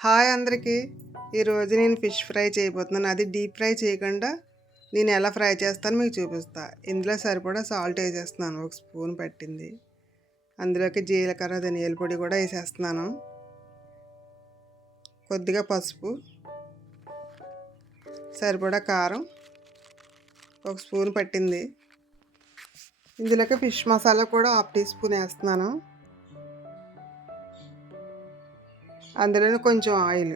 Hi అందరికీ. ఈరోజు నేను ఫిష్ ఫ్రై చేయబోతున్నాను. అది డీప్ ఫ్రై చేయకుండా నేను ఎలా ఫ్రై చేస్తానో మీకు చూపిస్తా. ఇందులో సరిపడా సాల్ట్ వేసేస్తున్నాను, 1 స్పూన్ పట్టింది. అందులోకి జీలకర్ర ధనియాల పొడి కూడా వేసేస్తున్నాను. కొద్దిగా పసుపు, సరిపడా కారం 1 స్పూన్ పట్టింది. ఇందులోకి ఫిష్ మసాలా కూడా 1/2 టీ స్పూన్ వేస్తున్నాను. అందులోనే కొంచెం ఆయిల్,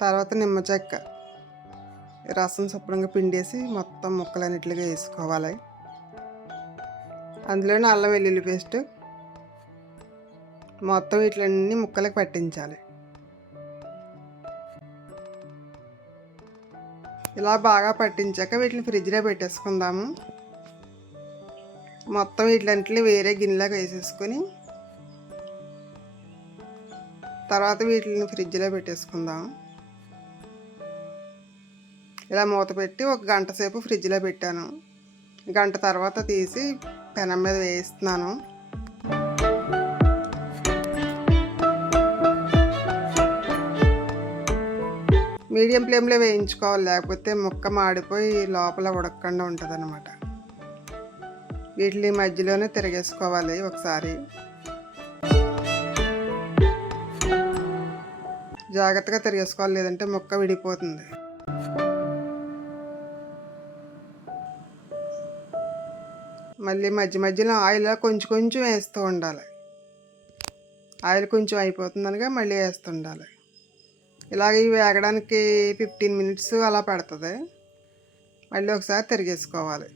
తర్వాత నిమ్మ చెక్క రసం శుభ్రంగా పిండేసి మొత్తం ముక్కలన్నిటిగా వేసుకోవాలి. అందులోనే అల్లం వెల్లుల్లి పేస్ట్ మొత్తం వీటిలన్నీ ముక్కలకు పట్టించాలి. ఇలా బాగా పట్టించాక వీటిని ఫ్రిడ్జ్లో పెట్టేసుకుందాము. మొత్తం వీటిలన్నింటినీ వేరే గిన్నెలోకి వేసేసుకొని తర్వాత వీటిని ఫ్రిడ్జ్లో పెట్టేసుకుందాం. ఇలా మూత పెట్టి 1 గంట సేపు ఫ్రిడ్జ్లో పెట్టాను. గంట తర్వాత తీసి పెనం మీద వేయిస్తున్నాను. మీడియం ఫ్లేమ్లో వేయించుకోవాలి, లేకపోతే ముక్క మాడిపోయి లోపల ఉడకకుండా ఉంటుంది అన్నమాట. వీటిని మధ్యలోనే తిరగేసుకోవాలి ఒకసారి. జాగ్రత్తగా తిరగేసుకోవాలి, లేదంటే ముక్క విడిపోతుంది. మళ్ళీ మధ్య మధ్యలో ఆయిల్ కొంచెం కొంచెం వేస్తూ ఉండాలి. ఆయిల్ కొంచెం అయిపోతుందనగా మళ్ళీ వేస్తుండాలి. ఇలాగ ఇవి వేగడానికి 15 మినిట్స్ అలా పడుతుంది. మళ్ళీ ఒకసారి తిరిగేసుకోవాలి.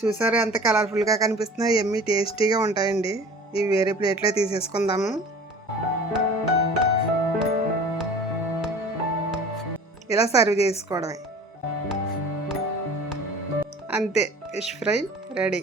చూసారా ఎంత కలర్ఫుల్గా కనిపిస్తున్నాయి, ఎమ్మి టేస్టీగా ఉంటాయండి. ఇవి వేరే ప్లేట్లో తీసేసుకుందాము. ఇలా సర్వ్ చేసుకోవడమే, అంతే. Fish fry ready.